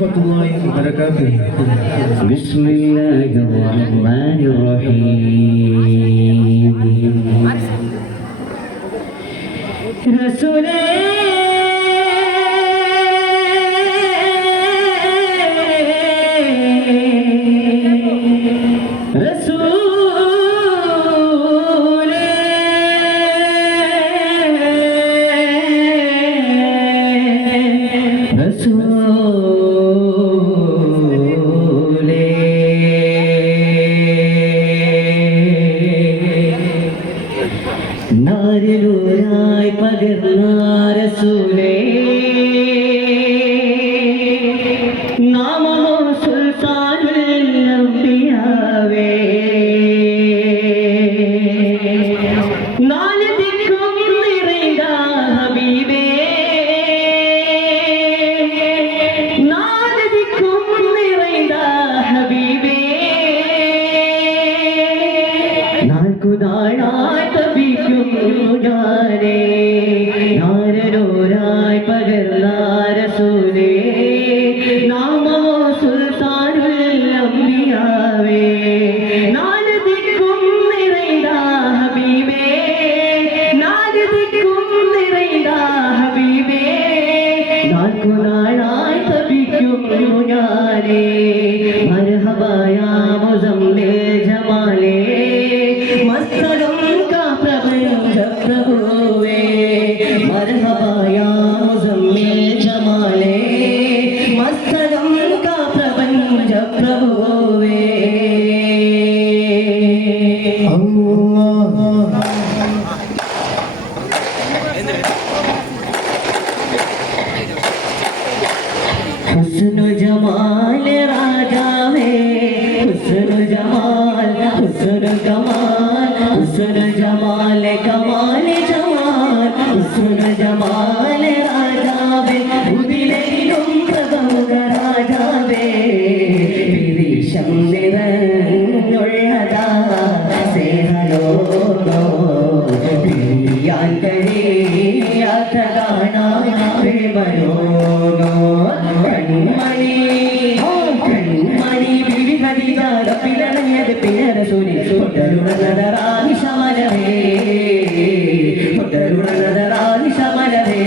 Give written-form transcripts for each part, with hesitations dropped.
warahmatullahi wabarakatuh. Bismillahirrahmanirrahim. Rasulullah നാരിലൂരായി പകർന്ന റസൂലേ നാമമോ സുൽത്താനുൽ അംബിയാവേ നാല് ദിക്കും നിറഞ്ഞ ഹബീബേ നാല് ദിക്കും നിറഞ്ഞ ഹബീബേ നാൽക്കു നാളായി ഞാനേ നാരനൂരായി പകർന്ന റസൂലേ നാമോ സുൽത്താനുൽ അംബിയാവേ നാല് ദിക്കും നിറഞ്ഞ ഹബീബേ നാല് ദിക്കും നിറഞ്ഞ ഹബീബേ നാൽക്കു നാളായി തപിക്കുന്നു ഞാനേ മർഹബായ മുസമ്മിൽ ജമാലേ മസ്തകം പ്രഭുവേ മർഹബായ മുസമ്മിൽ ജമാലേ മസ്തകം കാ പ്രപഞ്ച പ്രഭുവേ ഹുസ്നു ജമാൽ രാജാവേ ഹുസ്നു ജമാൽ ഹുസ്നു കമാൽ ഹുസ്നു ജമാൽ കമാൽ ജമാൽ ഹുസ്നു ജമാൽ രാജാവേ ഉദിലയിലും പ്രഭുക രാജാവേ വിരീശം നിറഞ്ഞുള്ളതാ സേഹലോകോ പിരിയാൻ കഴിയാത്ത കാണാൻ പ്രേമലോകോ കൺമണി കൺമണി വിവിധ പിളഞ്ഞത് പിന്നരസൂരി പൊട്ടരുണനദറാനി ശമനവേ പൊട്ടരുണനദറാനി ശമനവേ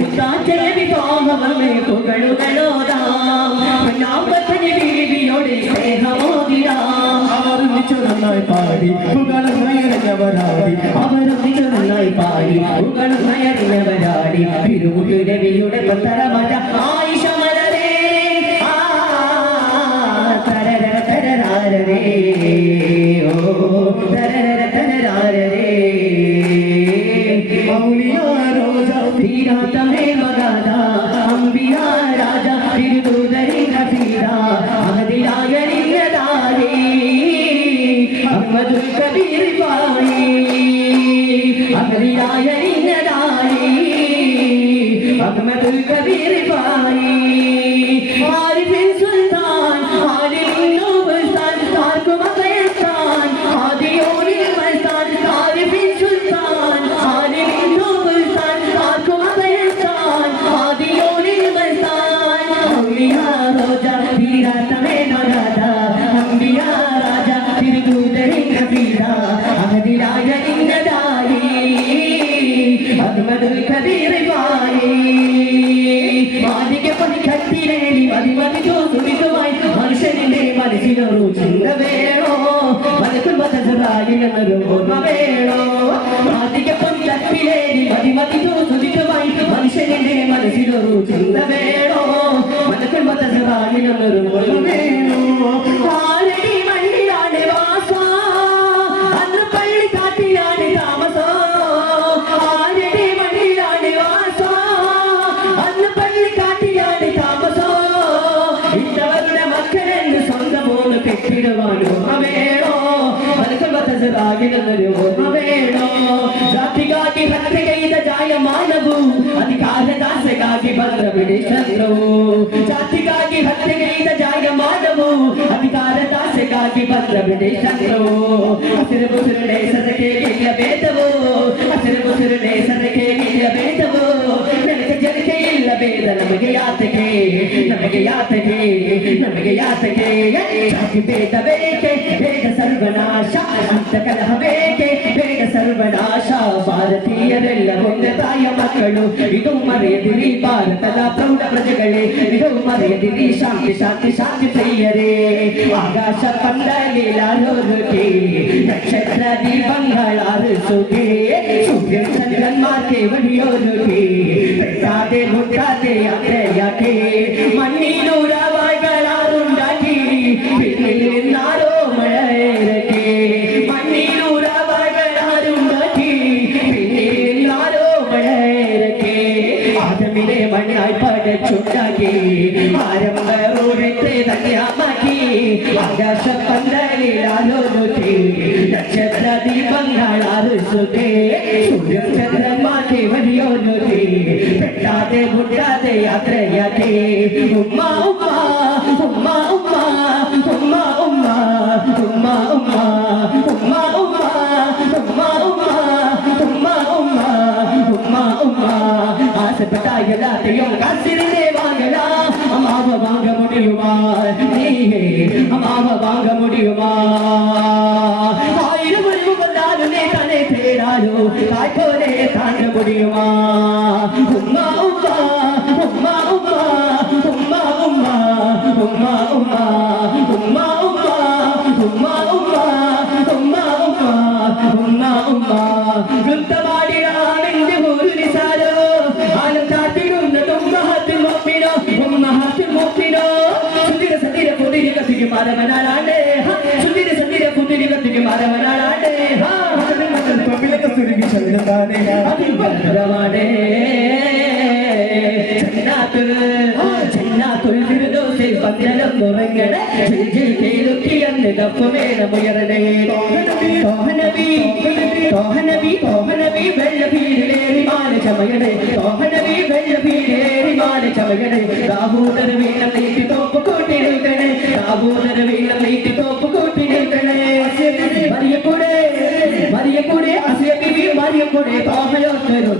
മുത്താച്ചലവി തോമമേ പുകളുകളോതാം പൊന്നാമ്പത്തനി ബീവിയോടെ സ്നേഹമോദിരാം അവരൊന്നിച്ചു നന്നായി പാടി പുകളും നയറിഞ്ഞവരാടി അവരൊന്നിച്ചു നന്നായി പാടി പുകളും നയറിഞ്ഞവരാടി തിരുമുട്ടു രവിയുടെ പത്തരമല ആയിഷ മലരേ തരരേ ഓ തരര തരരേ മൗലിയ റോജ തീരാത്ത മേ മഗാദ അംബിയ രാജ തിരുദൂതരി ഖഫീദ അഹദിയായരിന്നദാരി അഹ്മദുൽ കബീർ ഫായി അഹദിയായരിന്നദാരി അഹ്മദുൽ കബീർ ഫായി ആരിഫിൻ സുൽത്താൻ ആരിഫിൻ നൂബസ്താൻ താർക്കും അഖയസ്താൻ ആദിയോനിൽ മസ്താൻ ആരിഫിൻ സുൽത്താൻ ആരിഫിൻ നൂബസ്താൻ താർക്കും അഖയസ്താൻ ആദിയോനിൽ മസ്താൻ അംബിയ റോജ തീരാത്ത മേ മഗാദ അംബിയ രാജ തിരുദൂതരി ഖഫീദ അഹദിലായ ഇന്നദാരി അഹ്മദുൽ കബീർ ഫായി മാലിക പണിക്കത്തിലേലി മതിമതി ചോദിക്കുമായി മനുഷ്യനിലെ മനസ്സിനൊരു ചിന്ത വേണോ മനസ്സിൽ മതസറായില്ലെന്നൊരു ഓർമ്മ വേണോ മാലിക പണിക്കത്തിലേലി മതിമതി ചോദിക്കുമായി മനുഷ്യനിലെ മനസ്സിനൊരു ചിന്ത വേണോ മനസ്സിൽ മതസറായില്ലെന്നൊരു ഓർമ്മ വേണോ ആരടി മണ്ണിലാണ് വാസ അന്ന് പള്ളിക്കാട്ടിലാണ് താമസം ആരടി മണ്ണിലാണ് വാസ അന്ന് പള്ളിക്കാട്ടിലാണ് താമസം ഇന്നവരുടെ മക്കളെന്ന് സ്വന്തം ഓർമ്മ കെട്ടിടുവാനോ വേണോ മനസ്സിൽ മതസറായില്ലെന്നൊരു ഓർമ്മ വേണോ ಜಾತಿಗಾಗಿ ಹತ್ಯೆಗೈದ ಜಾಯಮಾನವು ಅಧಿಕಾರದಾಸೆಗಾಗಿ ಬಂದ ಬಿಡಿ ಶತ್ರುವು ಜಾತಿಗಾಗಿ ಹತ್ಯೆಗೈದ ಜಾಯಮಾನವು ಅಧಿಕಾರದಾಸೆಗಾಗಿ ಬಂದ ಬಿಡಿ ಶತ್ರುವು ಹಸಿರು ಮುಸುರುಡೆ ಸದಕ್ಕೆ ಗಿಳಿಯಬೇದವು ಹಸಿರು ಮುಸುರುಡೆ ಸದಕ್ಕೆ ಗಿಳಿಯಬೇದವು ನನಗೆ ಜನಕ್ಕೆ ಇಲ್ಲ ಬೇದ ನಮಗೆ ಯಾತಕ್ಕೆ ಮಿಗೆಯಾತಗೆ ಜಾತಿ ಬೇಡ ಬೇಕೆ ಬೇಡ ಸರ್ವನಾಶ ಅಂತ ಕಲಹ ಬೇಕೆ ಬೇಡ ಸರ್ವನಾಶ ಭಾರತೀಯರೆಲ್ಲ ಒಂದೇ ತಾಯ ಮಕ್ಕಳು ಇದು ಮರೆಯದಿರಿ ಭಾರತದ ಪ್ರೌಢ ಪ್ರಜೆಗಳೇ ಇದು ಮರೆಯದಿರಿ ಶಾಂತಿ ಶಾಂತಿ ಶಾಂತಿ ಪ್ರಿಯರೇ ಆಕಾಶ ಪಂಡಲೀಲಾರೋರುಗೆ ನಕ್ಷತ್ರ ದೀಪಂಗಳಾರಿಸುಗೆ ಸೂರ್ಯ ಚಂದ್ರನ್ಮಾರ್ಗೆ ಒಡೆಯೋರುಗೆ ಬೆಟ್ಟಾದೆ ಮುಟ್ಟಾದೆ ಯಾಕೆ ಯಾಕೆ മണ്ണീനൂരാവായ്കളാറുണ്ടാക്കി പിന്നിലിരുന്നാരോ മഴയിറക്കി മണ്ണീനൂരാവായ്കളാറുണ്ടാക്കി പിന്നിലിരുന്നാരോ മഴയിറക്കി ആദമിനെ മണ്ണായി പടച്ചുണ്ടാക്കി ആരംഭ ഊഴത്തെ ധന്യമാക്കി ആകാശ പന്തലിലാലോകി നക്ഷത്ര ദീപങ്ങളാറുസുകെ സൂര്യൻ ചന്ദ്രന്മാർക്ക് വഴിയോനുകി പെട്ടാതെ മുട്ടാതെ യാത്രയാക്കി ഉമ്മ ഉമ്മ ഉമ്മ ഉമ്മ ഉമ്മ ഉമ്മ ഉമ്മ ഉമ്മ ഉമ്മ ഉമ്മ ഉമ്മ ഉമ്മ ഉമ്മ ഉമ്മ ഉമ്മ ആശപ്പെട്ട എല്ലാത്തെയും കാശിരിനെ വാങ്ങലാം അമ്മാവ വാങ്ങ മുടിയുമാ നീഹേ അമ്മാവ വാങ്ങ മുടിയുമാ ആയിരം ഒഴിവ് വന്നാലും നീ തന്നെ തേടാലോ തായ്പോലെ താണ്ട മുടിയുമാ ഉമ്മ ഉമ്മ ഉമ്മ ഉമ്മ ഉമ്മ ഉമ്മ ഉമ്മ ഉമ്മ ഉമ്മ ഉമ്മ ഉമ്മ ഉമ്മ ഉമ്മ ഉമ്മ വൃത്തമാടിയാണെന്റെ ഒരു നിസാരോ ആനന്ദാത്തിടുന്ന തുമ്മഹത്തിൽ മോപ്പിനോ ഉമ്മഹത്തിൽ മോപ്പിനോ സുന്ദര സന്ദിര കുതിരി കത്തിക്ക് മരമനാളാണ്ടേ സുന്ദര സന്ദിര കുതിരി കത്തിക്ക് മരമനാളാണ്ടേ തൊഴിലൊക്കെ സുരുങ്ങി ചെല്ലുന്നതാണേ അതിർവാടേ ജന്നാത്തുൽ ഫിർദൗസിൽ പന്തലം തുറങ്ങണേ ജിൽ കേലുക്കിയെന്ന് ദഫ്മേനമുയരണേ തോഹനബി തോഹനബി തോഹനബി വെള്ളപീടിലേറി മാല ചമയണേ തോഹനബി വെള്ളപീടിലേറി മാല ചമയണേ ദാവൂദർ വീണം നീട്ടി തോപ്പ് കൂട്ടി നിൽക്കണേ ദാവൂദർ വീണം നീട്ടി തോപ്പ് കൂട്ടി നിൽക്കണേ മറിയക്കൂടെ മറിയക്കൂടെ അസിയ ബിബി മറിയക്കൂടെ തോഹയോത്തരും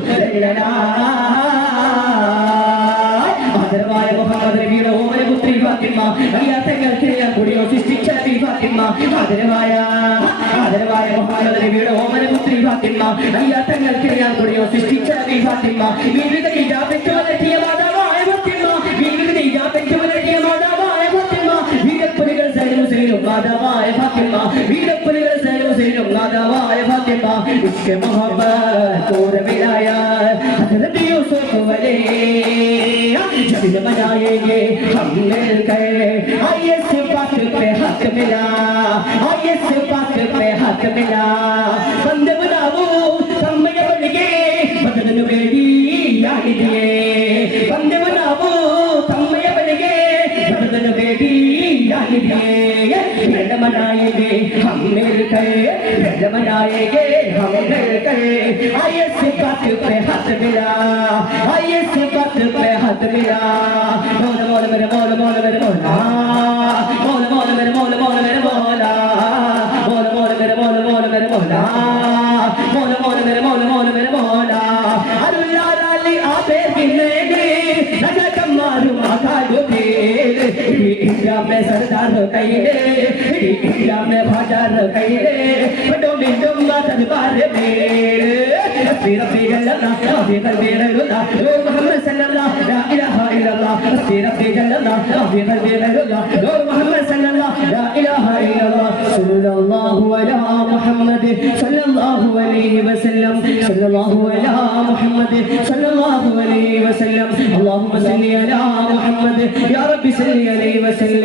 ആദരവായ മുഹമ്മദ് നബിയുടെ ഓമന പുത്രി ഫാത്തിമ അയ്യാത്തങ്ങൾക്ക് ഞാൻ കൂടിയോ സൃഷ്ടിച്ച നബി ഫാത്തിമ ആദരവായ മുഹമ്മദ് നബിയുടെ ഓമന പുത്രി ഫാത്തിമ അയ്യാത്തങ്ങൾക്ക് ഞാൻ കൂടിയോ സൃഷ്ടിച്ച നബി ഫാത്തിമ വിവിധ ഹിജാബിന്റെ മാതാവായ ഫാത്തിമ വിവിധ ഹിജാബിന്റെ മാതാവായ ഫാത്തിമ വീരപ്പുലികൾ സൈനും മാതാവായ ഫാത്തിമ വീരപ്പുലികൾ സൈനും മാതാവായ ഫാത്തിമ ഇഷ്ക മുഹമ്മദ് കോരവിലായ ഹസ്രത്ത് യൂസുഫ് വലേ जब बनाएंगे हम मिलकर इस बात पे हक मिला इस बात पे हक मिला बंद बनाओ समय बनिए बदन बेड़ी याद दिए बंद बनाओ समय बनिए बदन बेड़ी याद दिए मिल बनाएंगे हम मिलकर मिल बनाएंगे हम मिलकर इस बात पे हक मिला इस बात पे हक मिला मोल मोल मेरे मोल मोल मेरे मोला मोल मोल मेरे मोल मोल मेरे मोला मोल मोल मेरे मोल मोल मेरे मोला मोल मोल मेरे मोल मोल मेरे मोला अल्लाह लाली आपे बिलेगे नजर कमारू माथा दुखे इंडिया में सरदार कहिए इंडिया में बाजार कहिए बड़ो मिंडम दरबार में रब्बी जल्लल्लाह रब्बी कल्बी रल्लाह मोहम्मद सल्लल्लाह ला इलाहा इल्लल्लाह रब्बी जल्लल्लाह रब्बी कल्बी रल्लाह मोहम्मद सल्लल्लाह ला इलाहा इल्लल्लाह सल्लल्लाहु अला मुहम्मद सल्लल्लाहु अलैहि वसल्लम सल्लल्लाहु अला मुहम्मद सल्लल्लाहु अलैहि वसल्लम अल्लाहुम्मा सल्लि अला मुहम्मद या रब्बी सल्लि अलैहि वसल्लम